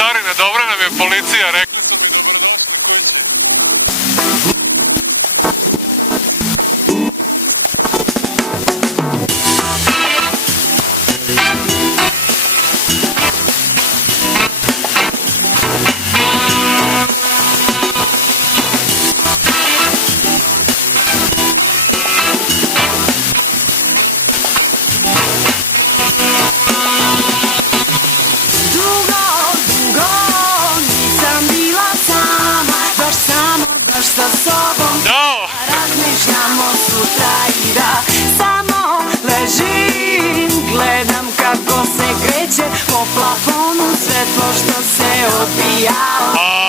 carine, dobra nam je policija, rekli su mi da sa sobom razmišljamo sutra i da samo ležim, gledam kako se kreće po plafonu svetlo što se odbija.